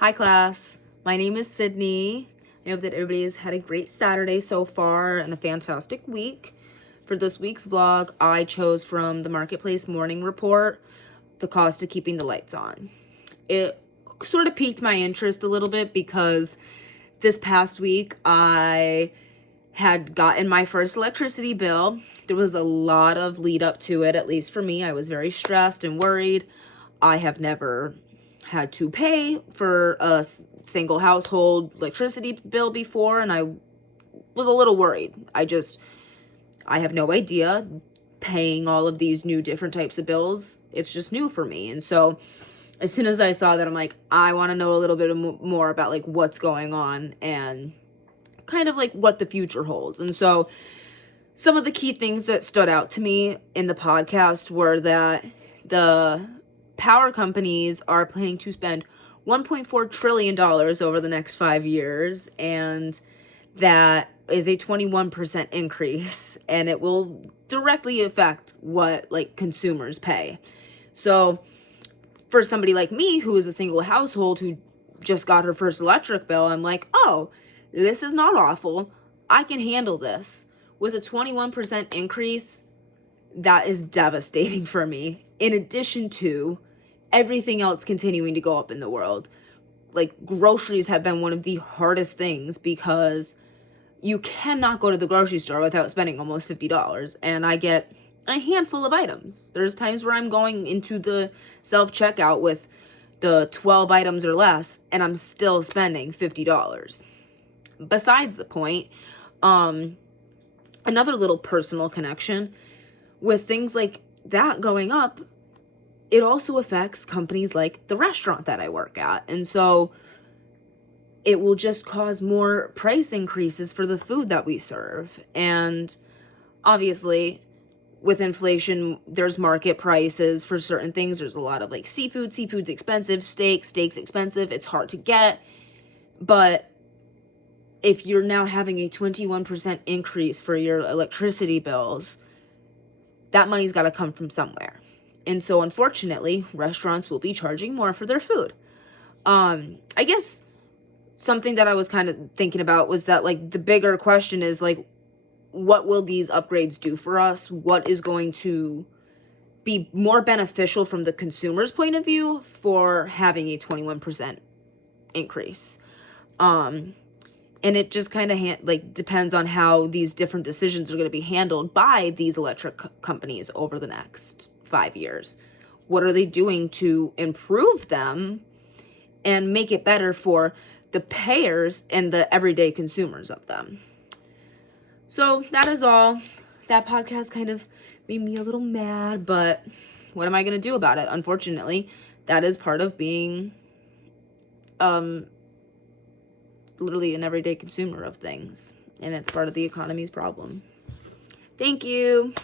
Hi class, my name is Sydney. I hope that everybody has had a great Saturday so far and a fantastic week. For this week's vlog, I chose from the Marketplace Morning Report, the cost of keeping the lights on. It sort of piqued my interest a little bit because this past week I had gotten my first electricity bill. There was a lot of lead up to it, at least for me. I was very stressed and worried. I have never had to pay for a single household electricity bill before, and I was a little worried. I have no idea paying all of these new different types of bills. It's just new for me. And so as soon as I saw that, I'm like, I want to know a little bit more about like what's going on and kind of like what the future holds. And so some of the key things that stood out to me in the podcast were that the power companies are planning to spend $1.4 trillion over the next 5 years, and that is a 21% increase, and it will directly affect what like consumers pay. So for somebody like me who is a single household who just got her first electric bill, I'm like, oh, this is not awful. I can handle this. With a 21% increase, that is devastating for me, in addition to everything else continuing to go up in the world. Like, groceries have been one of the hardest things because you cannot go to the grocery store without spending almost $50, and I get a handful of items. There's times where I'm going into the self-checkout with the 12 items or less, and I'm still spending $50. Besides the point, another little personal connection with things like that going up, it also affects companies like the restaurant that I work at. And so it will just cause more price increases for the food that we serve. And obviously, with inflation, there's market prices for certain things. There's a lot of like seafood. Seafood's expensive. Steak's expensive. It's hard to get. But if you're now having a 21% increase for your electricity bills, that money's got to come from somewhere. And so unfortunately, restaurants will be charging more for their food. I guess something that I was kind of thinking about was that like the bigger question is like, what will these upgrades do for us? What is going to be more beneficial from the consumer's point of view for having a 21% increase? And it just kind of depends on how these different decisions are going to be handled by these electric companies over the next 5 years. What are they doing to improve them and make it better for the payers and the everyday consumers of them? So that is all. That podcast kind of made me a little mad, but what am I going to do about it? Unfortunately, that is part of being literally an everyday consumer of things, and it's part of the economy's problem. Thank you.